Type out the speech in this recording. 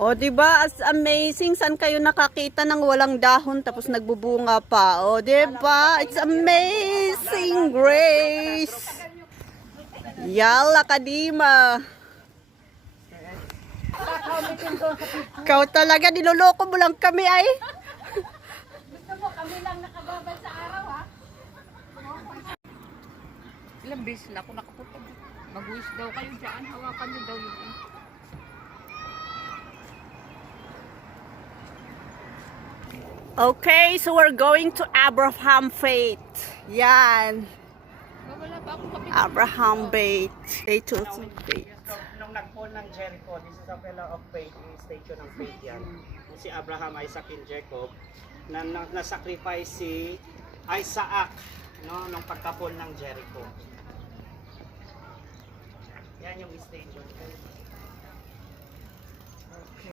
O, di ba? As amazing. Saan kayo nakakita ng walang dahon tapos nagbubunga pa? O, di ba? It's amazing grace. Yala kadima. Ikaw talaga, niloloko mo lang kami ay. Gusto mo, kami lang nakababad sa araw, ha? Ilang beses na ako nakapunta. Mag-wish daw kayo dyan. Hawakan niyo daw yun. Okay, so we're going to Abraham Faith. Yan. Wala pa akong kapit. Abraham Faith. Faith. Nung nag-fall ng Jericho, this is a pillar of faith, yung statue ng faith yan. Si Abraham, Isaac, and Jacob, na-sacrifice si Isaac, no, nung pagka-fall ng Jericho. Yan yung statue.